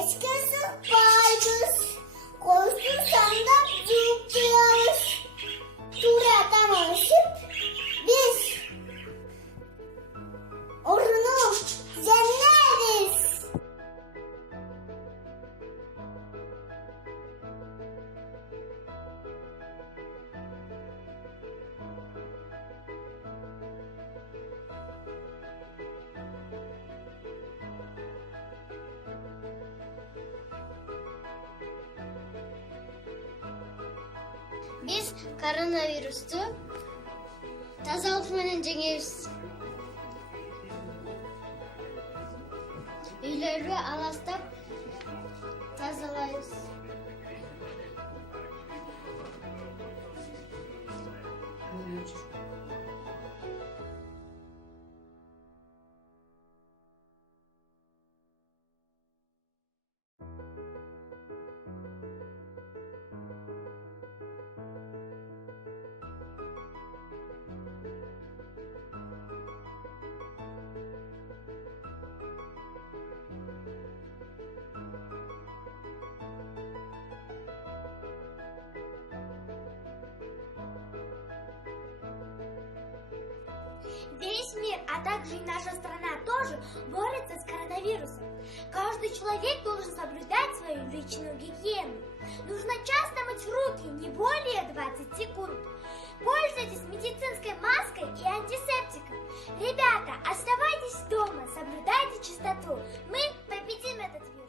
Eskisi varmış. Konuşursan da zıplıyoruz. Şuraya tanışıp biz orunu cennet. Biz koronavirüstü тазалык менен жеңебиз. Үйлөрдү аластап тазалайбыз. Весь мир, а также и наша страна тоже борется с коронавирусом. Каждый человек должен соблюдать свою личную гигиену. Нужно часто мыть руки, не более 20 секунд. Пользуйтесь медицинской маской и антисептиком. Ребята, оставайтесь дома, соблюдайте чистоту. Мы победим этот вирус.